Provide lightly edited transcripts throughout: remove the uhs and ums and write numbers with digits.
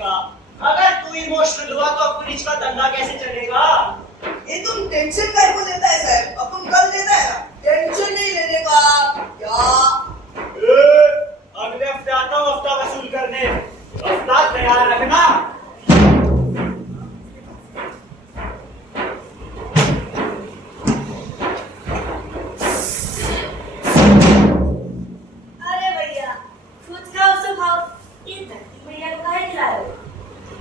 का। अगर तू इमोशनल हुआ तो पुलिस का धंधा कैसे चलेगा? ये तुम टेंशन काहे को लेता है साहब? अपन कल देता है ना, टेंशन नहीं लेने का। क्या अगले हफ्ते आता हूँ हफ्ता वसूल करने, हफ्ता तैयार रखना। अरे भैया खुद खाओ सो खाओ, ये धरती भैया को काहे खिला रहे हो?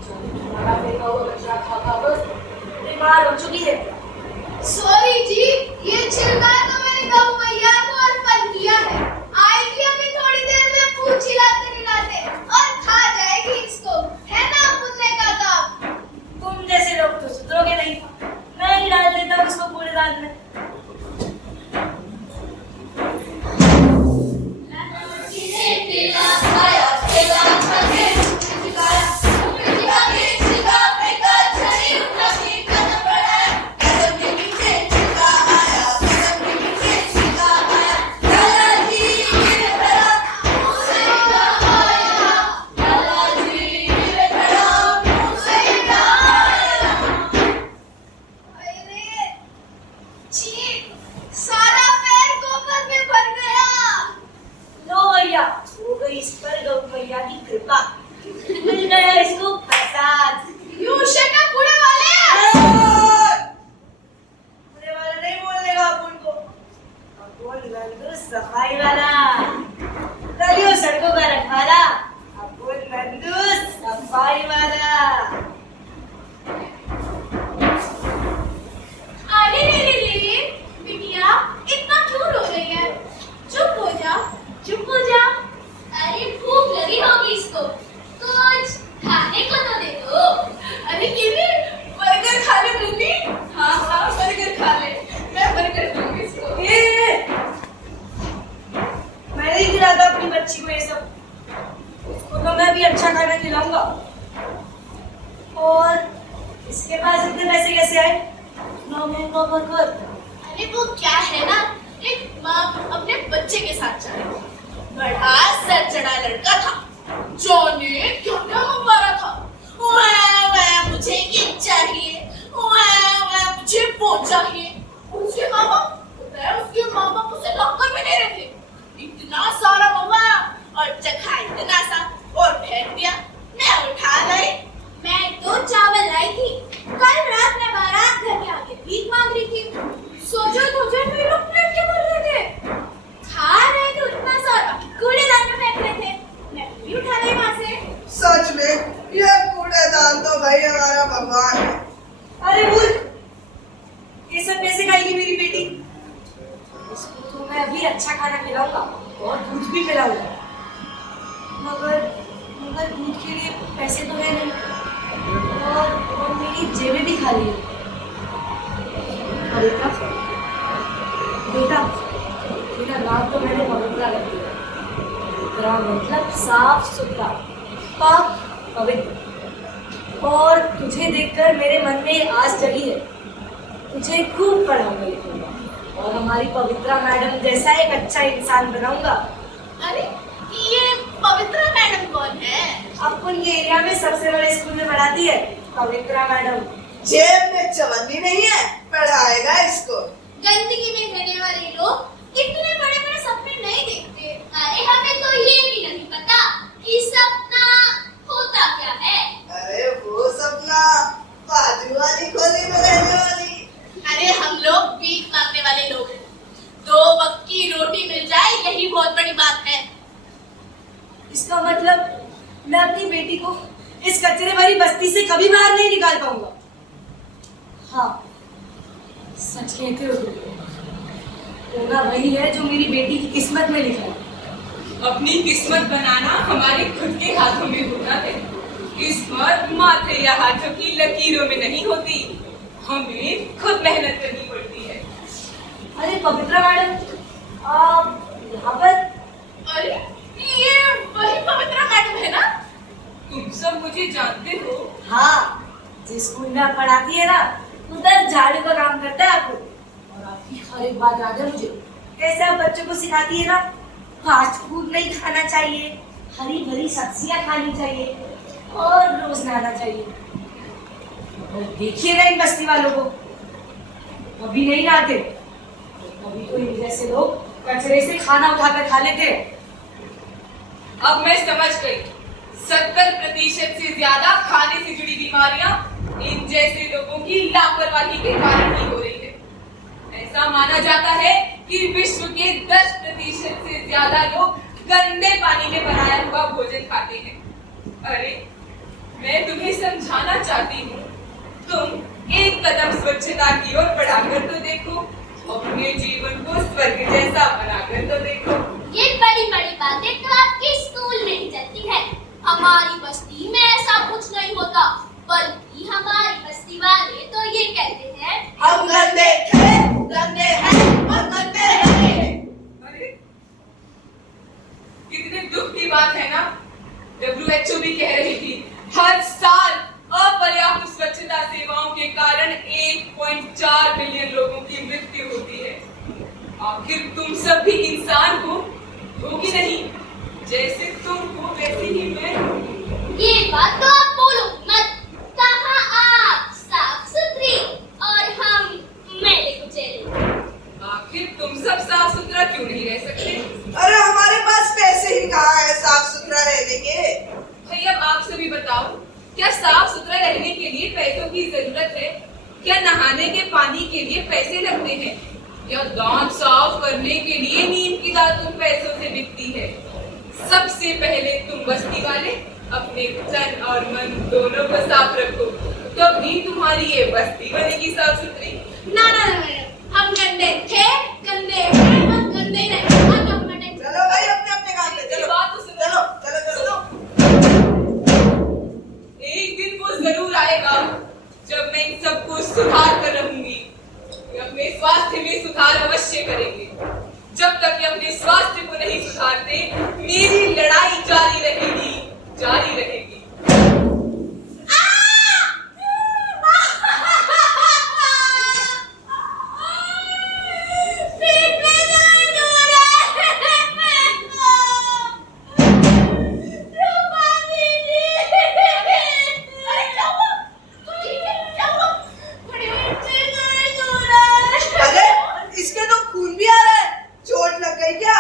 तुम्हारा फेंका हुआ कचरा खा खा कर बीमार हो चुकी है। सॉरी जी, ये छिलका तो मैंने गऊ मैया को अर्पण किया है। आएगी अभी थोड़ी देर में पूछ हिलाते हिलाते और खा जाएगी इसको, है ना पुण्य का काम। तुम जैसे लोग तो सुधरोगे नहीं। मैं ही डाल देता हूँ उसको कूड़ेदान में। सारा पैर गोबर में भर गया। लो भैया, हो गई इस पर गौ मैया की कृपा, मिल गया इसको प्रसाद। यू शट अप बूढ़े वाले। बुरे वाला नहीं बोलने का अपन को, अब बोल नंदू सफाई वाला। गलियों सड़कों का रखवाला, अब बोल नंदू सफाई वाला। अरे रे बिटिया, इतना क्यों रो रही है? चुप हो जा, चुप हो जा। अरे भूख लगी होगी इसको, कुछ खाने को तो दे दो। अरे ये भी बर्गर खा ले मम्मी। हाँ हाँ बर्गर खा ले, मैं बर्गर दूंगी इसको। मैं नहीं खिलाता अपनी बच्ची को ये सब, उसको तो मैं भी अच्छा खाना खिलाऊंगा। और इसके पास इतने पैसे कैसे आए? इतना महंगा बर्गर। अरे वो क्या है ना, एक माँ अपने बच्चे के साथ जा रही थी। बड़ा सर चढ़ा लड़का था, जाने क्या क्या मंगवा रहा था। वाह वाह मुझे ये चाहिए, वाह वाह मुझे वो चाहिए। उसके माँ बाप उसे लॉकर में ले रहे थे। इतना सारा मंगवाया और चखा इतना सा और फेंक दिया। मैं उठा लाई, मैं तो चावल लाई थी। कल रात में बारात घर के आगे भीख मांग रही थी। सोचो ये लोग प्लेट क्यों कर रहे थे? खा रहे थे उतना सारा, कूड़ेदान में फेंक रहे थे। मैं भी उठा लाई वहां से। सच में ये कूड़ेदान तो भाई हमारा भगवान है। अरे मूर्ख, ये सब पैसे खाएगी मेरी बेटी? इसको तो मैं अभी अच्छा खाना खिलाऊंगा और दूध भी पिलाऊंगा। मगर दूध के लिए पैसे तो है नहीं, और मेरी जेबें भी खाली है। बेटा, मेरा नाम तो मैंने पवित्रा रख दिया। पवित्रा मतलब साफ सुथरा, पाक, पवित्र। और तुझे देखकर मेरे मन में आस जगी है। तुझे खूब पढ़ाऊंगा लिखूंगा और हमारी पवित्रा मैडम जैसा एक अच्छा इंसान बनाऊंगा। अरे ये पवित्रा मैडम कौन है? अपन ये एरिया में सबसे बड़े स्कूल में पढ़ाती है पवित्रा मैडम। जेब में चवन्नी नहीं है, पढ़ाएगा इसको। गंदगी में रहने वाले लोग इतने बड़े बड़े सपने नहीं देखते। अरे हमें तो ये भी नहीं पता कि सपना होता क्या है। अरे वो सपना बाजू वाली खोली में रहने वाली। अरे हम लोग भीख मांगने वाले लोग हैं। 2 वक्त की रोटी मिल जाए यही बहुत बड़ी बात है। इसका मतलब मैं अपनी बेटी को इस कचरे भरी बस्ती से कभी बाहर नहीं निकाल पाऊंगा। हाँ, सच कहते हो तुम। होना वही है जो मेरी बेटी की किस्मत में लिखा है। अपनी किस्मत बनाना हमारे खुद के हाथों में होता है। किस्मत माथे या हाथों की लकीरों में नहीं होती, हमें खुद मेहनत करनी पड़ती है। अरे पवित्रा मैडम, आप यहाँ पर? अरे ये वही पवित्रा मैडम है ना? तुम सब मुझे जानते हो? हाँ, जिस स्कूल में आप पढ़ाती है ना, उधर झाड़ू का काम करता है आपको। और आपकी हर एक बात याद है मुझे। कैसे आप बच्चों को सिखाती है ना, फास्ट फूड नहीं खाना चाहिए, हरी भरी सब्जियां खानी चाहिए, और रोज नहाना चाहिए। और देखिएगा इन बस्ती वालों को, अभी नहीं नहाते, अभी तो इन जैसे लोग कचरे से खाना उठाकर खा लेते। अब मैं समझ गई, 70% से ज्यादा खाने से जुड़ी बीमारियां इन जैसे लोगों की लापरवाही के कारण ही हो रही है। ऐसा माना जाता है कि विश्व के 10% से ज्यादा लोग गंदे पानी में बनाया हुआ भोजन खाते हैं। अरे, मैं तुम्हें समझाना चाहती हूँ, तुम एक कदम स्वच्छता की ओर बढ़ाकर तो देखो, अपने जीवन को स्वर्ग जैसा बनाकर तो देखो। ये बड़ी बड़ी बातें तो आपके स्कूल में ही चलती है। हमारी बस्ती में ऐसा कुछ नहीं होता, बल्कि हमारी बस्ती वाले तो ये कहते हैं हम गंदे थे, गंदे हैं और गंदे रहेंगे। अरे, कितने दुख की बात है ना। WHO भी कह रही थी, हर साल अपर्याप्त स्वच्छता सेवाओं के कारण 1.4 मिलियन लोगों की मृत्यु होती है। आखिर तुम सब भी इंसान हो कि नहीं? जैसे तुम हो वैसे ही मैं। ये बात तो आप बोलो मत। कहाँ आप साफ सुथरी और हम मैले कुचेले। आखिर तुम सब साफ सुथरा क्यों नहीं रह सकते? अरे हमारे पास पैसे ही कहाँ है साफ सुथरा रहने के। भाई, अब आप सभी बताओ, क्या साफ सुथरा रहने के लिए पैसों की जरूरत है? क्या नहाने के पानी के लिए पैसे लगते हैं? या दांत साफ करने के लिए नीम की दातुन पैसों से बिकती है? सबसे पहले तुम बस्ती वाले अपने तन और मन दोनों को साफ रखो, तभी तुम्हारी ये बस्ती बनेगी साफ सुथरी। ना ना ना, हम गंदे थे, गंदे हैं और गंदे नहीं। चलो भाई अपने अपने काम पे चलो। बात तो सुनो। चलो चलो चलो। एक दिन वो जरूर आएगा जब मैं इन सबको सुधार कर रहूंगी। अपने स्वास्थ्य में सुधार अवश्य करेंगे। जब तक ये अपने स्वास्थ्य को नहीं सुधारते, मेरी लड़ाई जारी रहेगी, जारी रहेगी। अरे इसके तो खून भी आ रहा है, चोट लग गई क्या?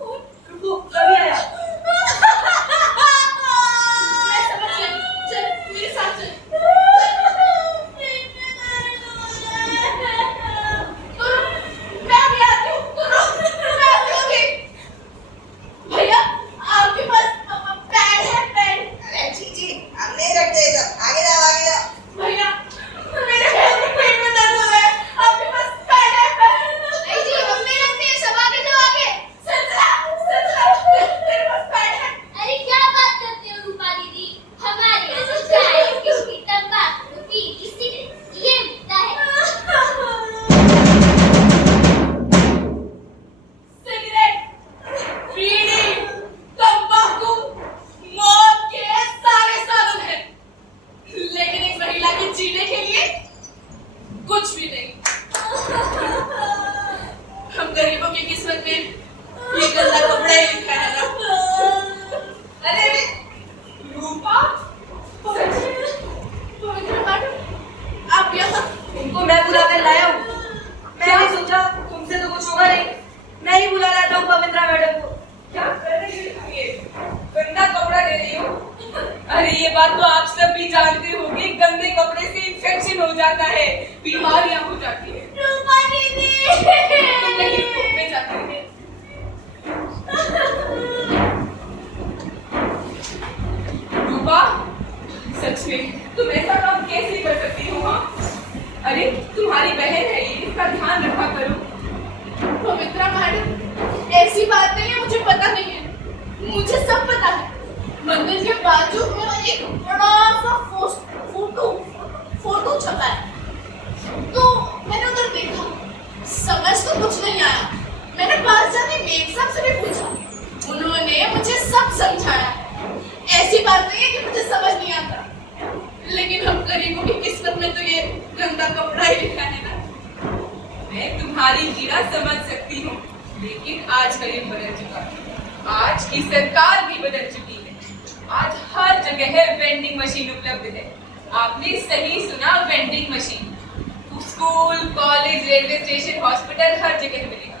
रुको, अभी आया। मैं समझ गई। चल मेरे साथ चल। मैं भी आती हूँ। मैं आती हूँ भी। भैया, आपके पास पैड है? पैड? अरे जी जी, हम नहीं रखते ये सब। आगे जाओ आगे जाओ। भैया, मेरे पेट में दर्द हो रहा है। आपके पास पैड है? पैड? नहीं जी, हम नहीं रखते ये सब। आगे जाओ आगे। मेरे पास पैड है। अरे क्या बात करते हो रूपा दीदी, हमारे यहाँ तो चाय, बिस्किट, तंबाकू, बीड़ी, सिगरेट ये मिलता है। सिगरेट, बीड़ी, तंबाकू मौत के सारे साधन हैं, लेकिन एक महिला के जीने के लिए कुछ भी नहीं। हम गरीबों की किस्मत में ये गंदा कपड़ा ही लिखा है ना। अरे रूपा, पवित्र मैडम, आप यहाँ? उनको मैं बुला कर लाया हूँ। मैंने सोचा तुमसे तो कुछ होगा नहीं, मैं ही बुला लाता हूँ पवित्रा मैडम को। क्या कर रही हो तुम? ये गंदा कपड़ा ले रही हो? अरे, ये बात तो आप सब भी जानते होंगे, गंदे कपड़े से इन्फेक्शन हो जाता है, बीमारियां हो जाती है। रूपा दीदी, तुम नहीं हो, मैं जाती हूँ। रूपा, सच में तुम ऐसा काम कैसे कर सकती हो? हाँ, अरे तुम्हारी बहन है ये, इसका ध्यान रखा करो। पवित्रा मैडम, ऐसी बात नहीं है, मुझे पता नहीं है। मुझे सब पता है। मंदिर के बाजू में एक बड़ा सा फोटो छपा है, तो मैंने उधर देखा, समझ तो कुछ नहीं आया। मैंने पास जाके मेम साहब से भी पूछा, उन्होंने मुझे सब समझाया। ऐसी बात नहीं है कि मुझे समझ नहीं आता, लेकिन हम गरीबों की किस्मत में तो ये गंदा कपड़ा ही लिखा है ना। मैं तुम्हारी पीड़ा समझ सकती हूँ, लेकिन आज का युग बदल चुका है। आज की सरकार भी बदल चुकी है। आज हर जगह वेंडिंग मशीन उपलब्ध है। आपने सही सुना, vending machine. School, college, railway station, hospital, हर जगह मिलेगा।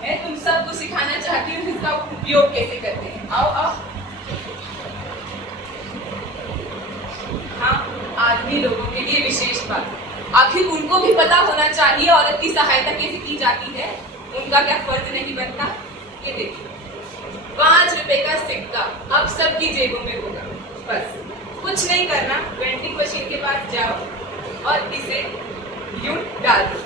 मैं तुम सबको सिखाना चाहती हूँ इसका उपयोग कैसे करते हैं। आओ आओ। हाँ, आदमी लोगों के लिए विशेष बात, आखिर उनको भी पता होना चाहिए औरत की सहायता कैसे की जाती है। उनका क्या फर्ज नहीं बनता। ये देखिए, 5 रुपए का सिक्का अब सबकी जेबों में होगा। बस कुछ नहीं करना, वेंडिंग मशीन के पास जाओ और इसे यूं डाल दो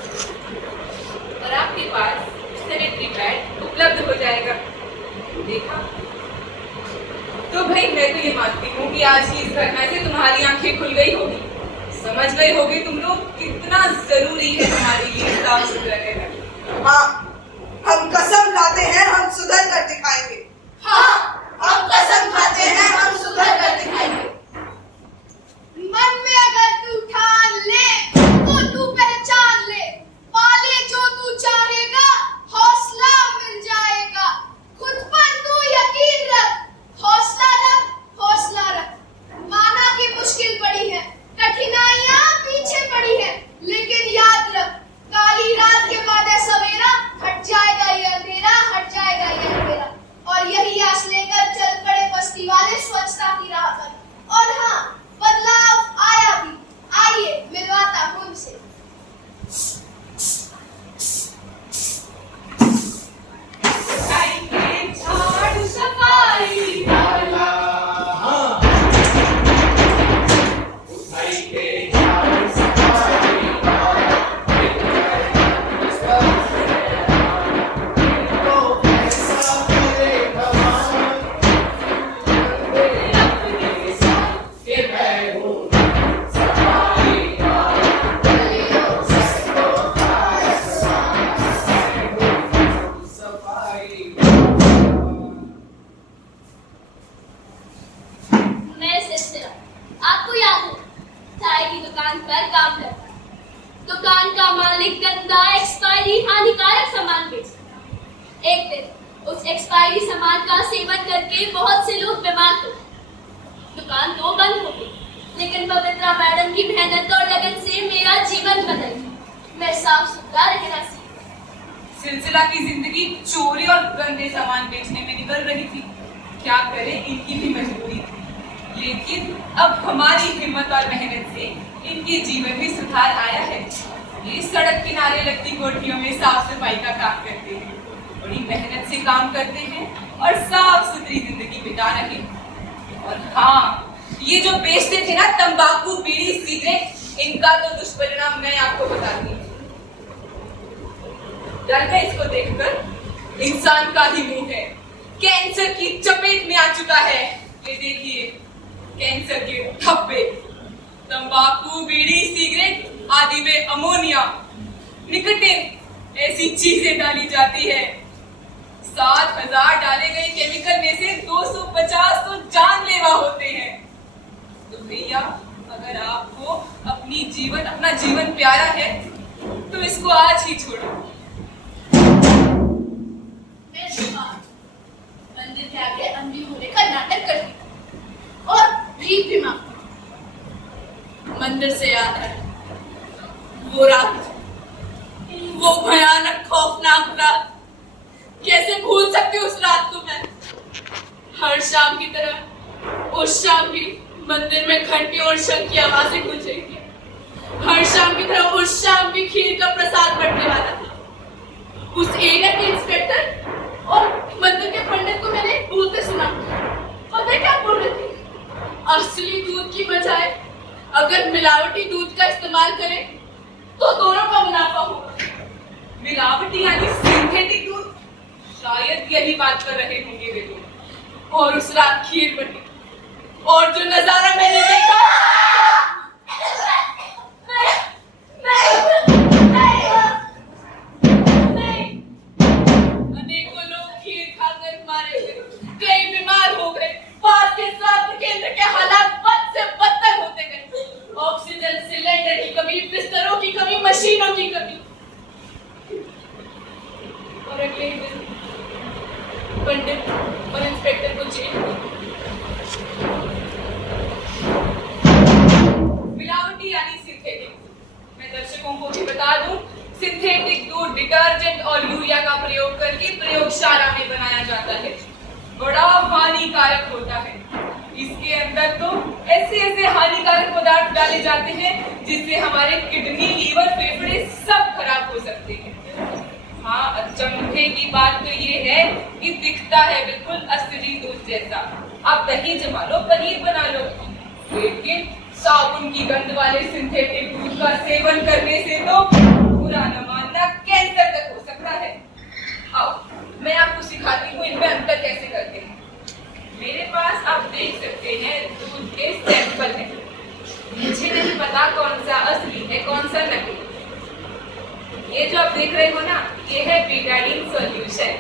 और आपके पास सैनिटरी पैड उपलब्ध हो जाएगा। देखा? तो भाई मैं तो ये मानती हूँ कि आज की इस घटना से तुम्हारी आंखें खुल गई होगी, समझ गए होगे तुम लोग कितना जरूरी है हमारे लिए साफ सुथरा रहना। हाँ, हम कसम खाते हैं हम सुधर कर दिखाएंगे। हाँ, हम कसम खाते हैं हम सुधर कर दिखाएंगे। मन में अगर तू ठान ले तो तू पहचान ले, पाले जो तू चाहेगा हौसला मिल जाएगा। खुद पर तू यकीन रख, हौसला रख, हौसला रख। माना कि मुश्किल पड़ी है, कठिनाइयां पीछे पड़ी है, लेकिन याद रख, काली रात के बाद है सवेरा, हट जाएगा ये अंधेरा, हट जाएगा ये अंधेरा। और यही आस लेकर चल पड़े बस्ती वाले स्वच्छता की राह पर। और हाँ, बदलाव आया भी, आइए मिलवाता हूं उनसे। झाड़ू सफाई वाला, दुकान का मालिक गंदा एक्सपायरी हानिकारक सामान बेचता। एक दिन उस एक्सपायरी सामान का सेवन करके बहुत से लोग बीमार हुए। दुकान तो बंद हो गई, लेकिन पवित्रा मैडम की मेहनत और लगन से मेरा जीवन बदल गया। मैं साफ सुथरा रहना सीखा। सिलसिला की जिंदगी चोरी और गंदे सामान बेचने में निकल रही थी। क्या करें, इनकी भी मजबूरी थी। लेकिन अब हमारी हिम्मत और मेहनत से इनके जीवन में सुधार आया है। ये सड़क किनारे लगती कोठियों में साफ सफाई का काम करते हैं, बड़ी मेहनत से काम करते हैं और साफ सुथरी जिंदगी बिता रहे हैं। और हाँ, ये जो बेचते थे ना तंबाकू, बीड़ी, सिगरेट, इनका तो दुष्परिणाम मैं आपको बताती हूँ। डर गए इसको देखकर? इंसान का ही मुंह है, कैंसर की चपेट में आ चुका है। ये देखिए, कैंसर के धब्बे। तंबाकू, बीड़ी, सिगरेट आदि में अमोनिया, निकोटीन ऐसी चीजें डाली जाती है। 7,000 डाले गए केमिकल में से 250 तो जानलेवा होते हैं। तो भैया, अगर आपको अपना जीवन प्यारा है तो इसको आज ही छोड़ो। मंदिर के आगे अंधी होने का नाटक करती और भीख भी मांगती। मंदिर से याद है वो रात, वो भयानक खौफनाक रात। कैसे भूल सकती हूँ उस रात को मैं। हर शाम की तरह उस शाम भी मंदिर में घंटी और शंख की आवाजें गूंज रही थी। हर शाम की तरह उस शाम भी खीर का प्रसाद बंटने वाला था। उस एरिया के इंस्पेक्टर और मंदिर के पंडित को मैंने बोलते सुना। पता क्या बोल रहे थे? असली दूध की बजाय अगर मिलावटी दूध का इस्तेमाल करें तो दोनों का मुनाफा होगा। मिलावटी यानी सिंथेटिक दूध? शायद यही बात कर रहे होंगे वे लोग। और उस रात खीर बनी और जो नजारा मैंने देखा, अनेकों लोग खीर खाकर मारे गए, कई बीमार हो गए। पास के स्वास्थ्य केंद्र के हालात बद से बदतर होते गए। ऑक्सीजन सिलेंडर की कमी, बिस्तरों की कमी, मशीनों की कमी। और अगले दिन पंडित और इंस्पेक्टर को जेल सिंथेटिक दूध डिटर्जेंट और यूरिया का प्रयोग करके प्रयोगशाला में बनाया जाता है। बड़ा हानिकारक होता है। इसके अंदर तो ऐसे ऐसे हानिकारक पदार्थ डाले जाते हैं जिससे हमारे किडनी, लीवर, फेफड़े सब खराब हो सकते हैं। हाँ, अचंभे की बात तो ये है कि दिखता है बिल्कुल असली दूध जैसा। आप दही जमा लो, पनीर बना लो, लेकिन साबुन की गंध वाले सिंथेटिक दूध का सेवन करने से तो बुरा न मानना कैंसर तक हो सकता है। आओ, मैं आपको सिखाती हूँ इनमें अंतर कैसे करते हैं। मेरे पास आप देख सकते हैं दूध के सैंपल हैं। मुझे नहीं पता कौन सा असली है कौन सा नकली। ये जो आप देख रहे हो ना, ये है बेटाडीन सॉल्यूशन,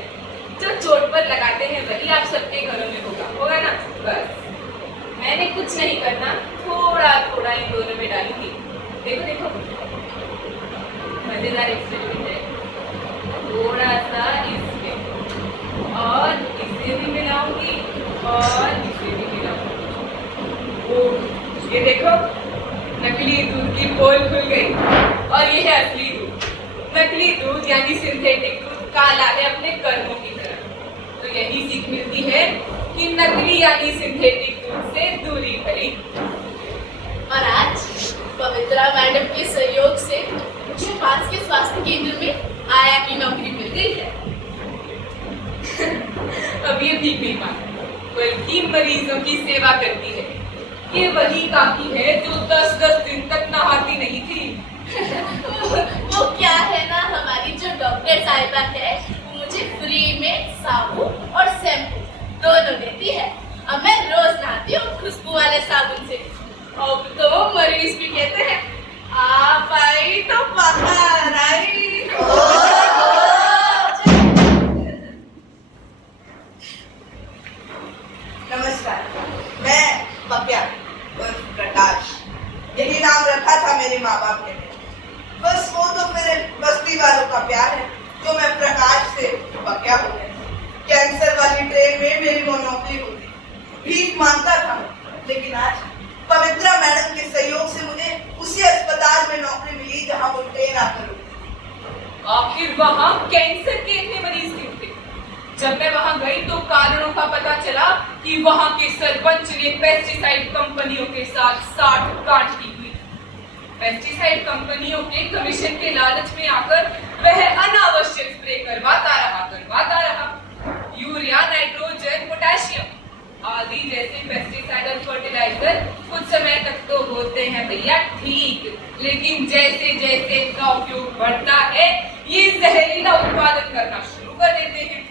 जो चोट पर लगाते हैं वही आप सबके घरों में होगा ना। बस मैंने कुछ नहीं करना, थोड़ा थोड़ा इन दोनों में डालूंगी। देखो देखो, मजेदार एक्सपेरिमेंट है। थोड़ा सा इसमें और इसे भी मिलाऊंगी और इसे भी मिलाऊंगी। ओह, ये देखो, नकली दूध की पोल खुल गई और ये है असली दूध। नकली दूध यानी सिंथेटिक दूध काला है अपने कर्मों की तरह। तो यही सीख मिलती है कि नकली यानी सिंथेटिक दूध से दूरी भली। और आज पवित्रा मैडम के सहयोग से मुझे पास के स्वास्थ्य केंद्र में आया की नौकरी मिल गई है। अब ये ठीक नहीं माना, बल्कि मरीजों की सेवा करती है। ये वही काकी है जो 10-10 दिन तक नहाती नहीं थी। वो क्या है ना, हमारी जो डॉक्टर साहिबा है वो मुझे फ्री में साबुन और शैम्पू दोनों देती है। अब मैं रोज नहाती हूँ खुशबू वाले साबुन से। अब तो मरीज भी कहते हैं आप आई तो बाहर आई। नमस्कार, मैं पप्या उर्फ प्रकाश, यही नाम रखा था मेरे माँ बाप ने। बस वो तो मेरे बस्ती वालों का प्यार है जो मैं प्रकाश से पप्या हो गया। कैंसर वाली ट्रेन में मेरी मोनोपली होती, भीख मांगता था, लेकिन आज पवित्रा मैडम के सहयोग से मुझे उसी अस्पताल में नौकरी मिली जहाँ वो ट्रेन आकर रुकी। आखिर वहाँ कैंसर के इतने मरीज क्यों थे? जब मैं वहाँ गई तो कारणों का पता चला कि वहाँ के सरपंच ने पेस्टिसाइड कंपनियों के साथ साठ-गांठ की हुई। पेस्टिसाइड कंपनियों के कमीशन के लालच में आकर वह अनावश्यक स्प्रे करवाता रहा। यूरिया, नाइट्रोजन, पोटेशियम आदि जैसे पेस्टिसाइड और फर्टिलाइजर कुछ समय तक तो होते हैं भैया ठीक, लेकिन जैसे जैसे इनका उपयोग बढ़ता है ये जहरीला उत्पादन करना शुरू कर देते हैं।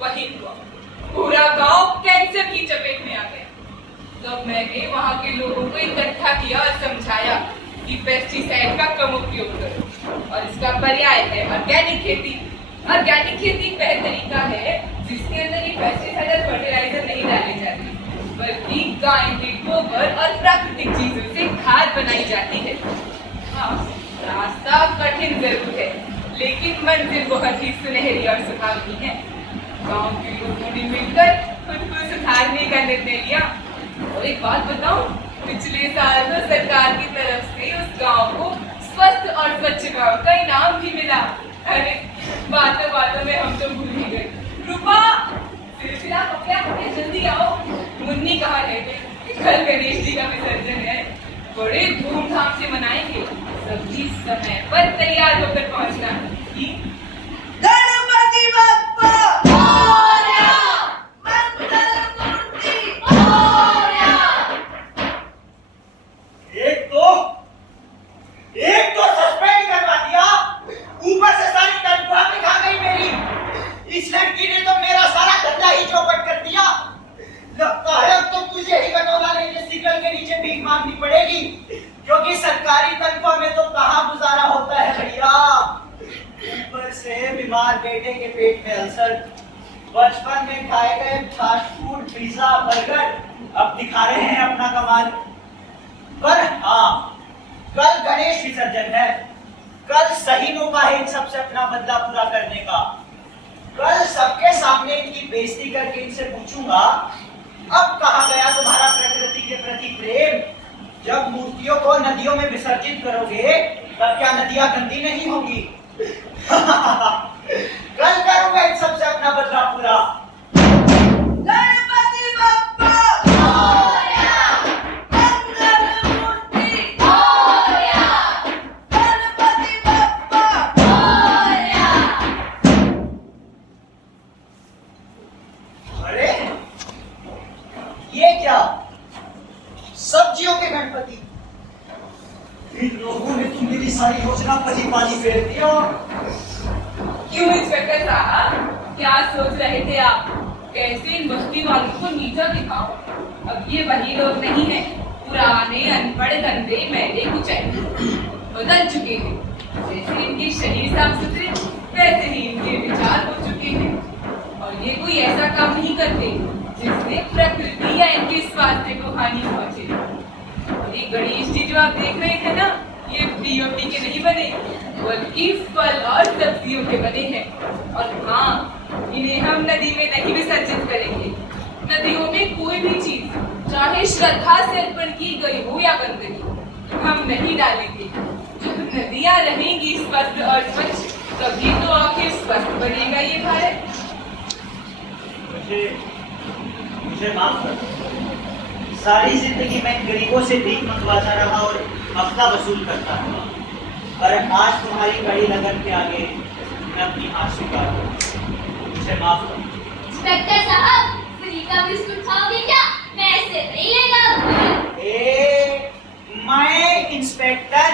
वही हुआ, पूरा गांव कैंसर की चपेट में आ गया। तब मैंने वहां के लोगों को इकट्ठा किया और समझाया कि पेस्टिसाइड का कम उपयोग करो और इसका पर्याय है ऑर्गेनिक खेती। ऑर्गेनिक खेती वह तरीका है जिसके अंदर ये पेस्टिसाइड और फर्टिलाइजर नहीं डाले जाते, बल्कि गाय के गोबर और प्राकृतिक चीजों से खाद बनाई जाती है। हाँ, रास्ता कठिन जरूर है, लेकिन मंजिल बहुत ही सुनहरी और सुहावनी है। गांव के लोगों ने मिलकर खुद को सुधारने का निर्णय लिया। और एक बात बताऊं, पिछले साल तो सरकार की तरफ से उस गांव को स्वस्थ और स्वच्छ गांव का इनाम भी मिला। अरे बातों बातों में हम तो भूल ही गए। रूपा, सिलसिला पकड़ा है, जल्दी आओ। मुन्नी कहाँ रह गए? कल गणेश जी का विसर्जन है, बड़े धूमधाम से मनाएंगे। सभी समय पर तैयार होकर पहुंचना। गणपति बप्पा मोरया, मंगल मूर्ति मोरया। एक तो सस्पेंड करवा दिया, ऊपर से सारी तनख्वाह भी खा गई मेरी। इस लड़की ने तो मेरा सारा धंधा ही चौपट कर दिया। लगता है अब तो तुझे ही कटोरा लेके सिग्नल के नीचे भीख मांगनी पड़ेगी, क्योंकि सरकारी तनख्वाह में तो कहाँ गुजारा होता है भैया। ऊपर से बीमार बेटे के पेट में अल्सर, बचपन में खाए गए फास्ट फूड, पिज्जा, बर्गर, अब दिखा रहे हैं अपना कमाल। पर हाँ, कल गणेश विसर्जन है, कल सही मौका है इन सबसे अपना बदला पूरा करने का। कल सबके सामने इनकी बेइज्जती करके इनसे पूछूंगा, अब कहाँ गया तुम्हारा प्रकृति के प्रति प्रेम? जब मूर्तियों को नदियों में विसर्जित करोगे तब क्या नदियां गंदी नहीं होंगी? कल करूंगा इन सबसे अपना बदला पूरा। गणपति बप्पा मंगल मूर्ति गणपति बप्पा अरे ये क्या, सब्जियों के गणपति? इन लोगों ने तो मेरी सारी योजना पर ही पानी फेर दिया। क्यों इंस्पेक्टर साहब, क्या सोच रहे थे आप? कैसे इन बस्ती वालों को नीचा दिखाओ? अब ये वही लोग नहीं हैं, पुराने अनपढ़ गंदे मैले कुचैले बदल चुके हैं। जैसे इनके शरीर साफ सुथरे, वैसे ही इनके विचार हो चुके हैं। और ये कोई ऐसा काम नहीं करते जिससे प्रकृति या इनके स्वास्थ्य को हानि पहुंचे। और ये गणेश जी जो आप देख रहे हैं ना, ये पीओपी के नहीं बने, बल्कि फल और सब्जियों के बने हैं। और हाँ, इन्हें हम नदी में नहीं विसर्जित करेंगे। नदियों में कोई भी चीज, चाहे श्रद्धा से अर्पण की गई हो या गंदगी, हम नहीं डालेंगे। जब नदियां रहेंगी स्वस्थ और स्वच्छ, तभी तो आखिर स्वस्थ बनेगा ये भारत। मुझे माफ कर। सारी जिंदगी मैं गरीबों से भीख मंगवाता रहा और हफ्ता वसूल करता रहा, पर आज तुम्हारी बड़ी लगन के आगे मैं अपनी हार स्वीकार करूं। मुझे माफ करो। इंस्पेक्टर साहब, फ्री का बिस्कुट खाओगे क्या? मैं ऐसे नहीं लेगा। मैं इंस्पेक्टर